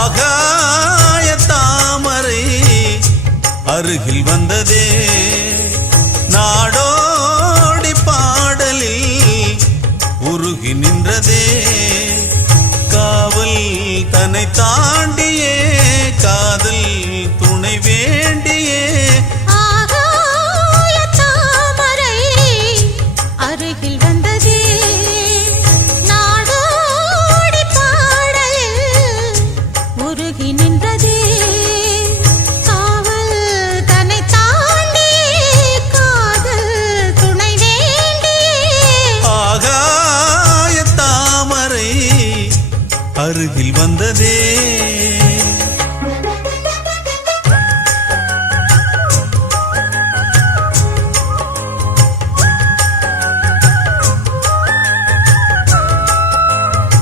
ஆகாய தாமரை அருகில் வந்ததே நாடோடி பாடலில் உருகி நின்றதே காவல் தன்னை தாண்டியே காதல் துணை வேண்டியே ஆகாய தாமரை அருகில் வந்ததே நாடோடி பாடலில் உருகி நின்றதே காவல் தன்னை தாண்டியே காதல் துணை வேண்டியே ஆகாய தாமரை அருகில் வந்ததே